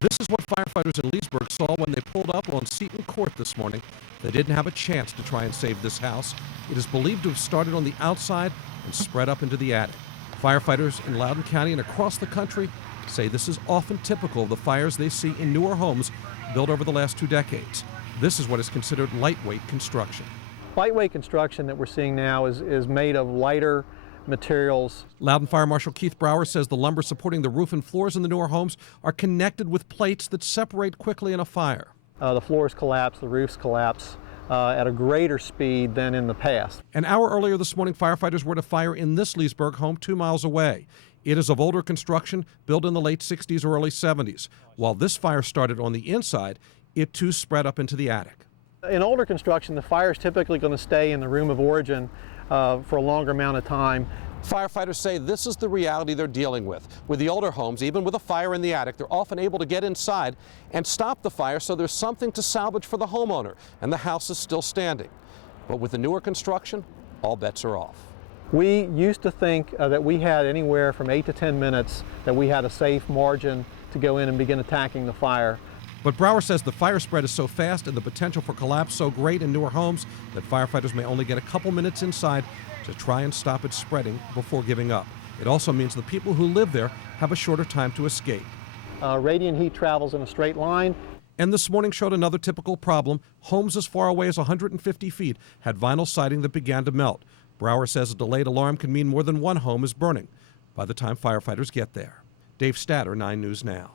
This is what firefighters in Leesburg saw when they pulled up on Seton Court this morning. They didn't have a chance to try and save this house. It is believed to have started on the outside and spread up into the attic. Firefighters in Loudoun County and across the country say this is often typical of the fires they see in newer homes built over the last 2 decades. This is what is considered lightweight construction. Lightweight construction that we're seeing now is made of lighter materials. Loudoun Fire Marshal Keith Brower says the lumber supporting the roof and floors in the newer homes are connected with plates that separate quickly in a fire. The floors collapse, the roofs collapse at a greater speed than in the past. An hour earlier this morning, firefighters were at a fire in this Leesburg home 2 miles away. It is of older construction, built in the late 60s or early 70s. While this fire started on the inside, it too spread up into the attic. In older construction, the fire is typically going to stay in the room of origin for a longer amount of time. Firefighters say this is the reality they're dealing with. With the older homes, even with a fire in the attic, they're often able to get inside and stop the fire so there's something to salvage for the homeowner, and the house is still standing. But with the newer construction, all bets are off. We used to think that we had anywhere from 8 to 10 minutes that we had a safe margin to go in and begin attacking the fire. But Brower says the fire spread is so fast and the potential for collapse so great in newer homes that firefighters may only get a couple minutes inside to try and stop it spreading before giving up. It also means the people who live there have a shorter time to escape. Radiant heat travels in a straight line. And this morning showed another typical problem. Homes as far away as 150 feet had vinyl siding that began to melt. Brower says a delayed alarm can mean more than one home is burning by the time firefighters get there. Dave Statter, 9 News Now.